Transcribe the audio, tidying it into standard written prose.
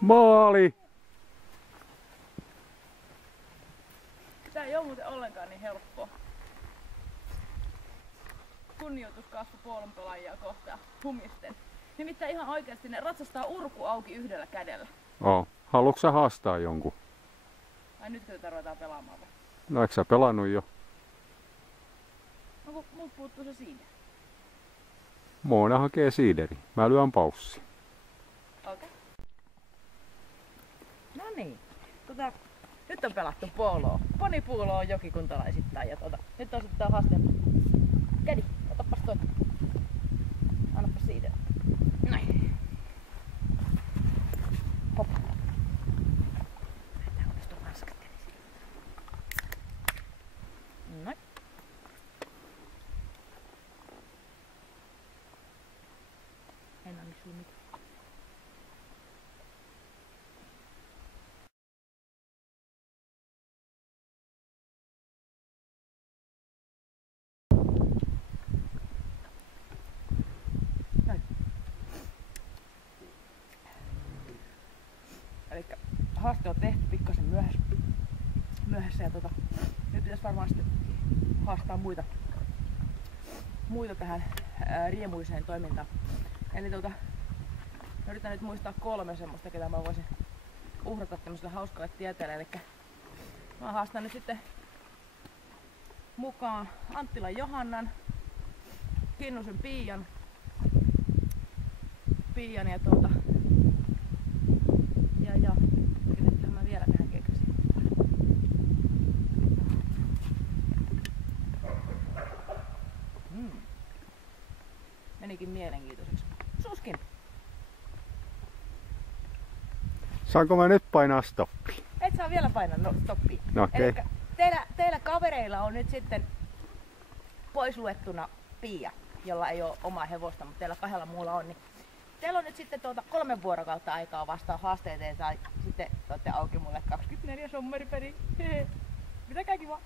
Maali! Tää ei oo muuten ollenkaan niin helppoa. Kunnioitus kasvu puolonpelaajia kohtaan humisten. Nimittäin ihan oikeasti ne ratsastaa urku auki yhdellä kädellä. Haluatko sä haastaa jonkun? Ai nytkö tätä ruvetaan pelaamaan vai? No eikö sä pelannut jo? No kun mut puuttuu se siitä. Moona hakee siideri. Mä lyön paussi. Okei. No niin. Nyt on pelattu poloa. Ponipuuloa jokikuntalaisittain ja nyt on haasteen. Kädi, otapas toi. Annappa siitä. Noin. Hop. Tää onnistu hanskatteli. Noin. En onnistu mitään. Elikkä haaste on tehty pikkasen myöhässä ja nyt pitäisi varmaan sitten haastaa muita tähän riemuiseen toimintaan. Eli yritän nyt muistaa 3 semmoista, ketä mä voisin uhrata tämmöiselle hauskalle tieteelle. Elikkä mä haastan nyt sitten mukaan Anttilan Johannan, Kinnusen Piian ja kenettähän mä vielä tähän keksin. Menikin mielenkiintoiseksi. Suskin! Saanko mä nyt painaa stoppia? Et saa vielä painaa stoppia. No okei. Elikkä teillä kavereilla on nyt sitten pois luettuna Pia, jolla ei ole omaa hevosta, mutta teillä 2 muulla on. Niin teillä on nyt sitten 3 vuorokautta aikaa vastaan haasteeseen tai sitten te olette auki mulle 24 sommariperi. Pitäkää kiva!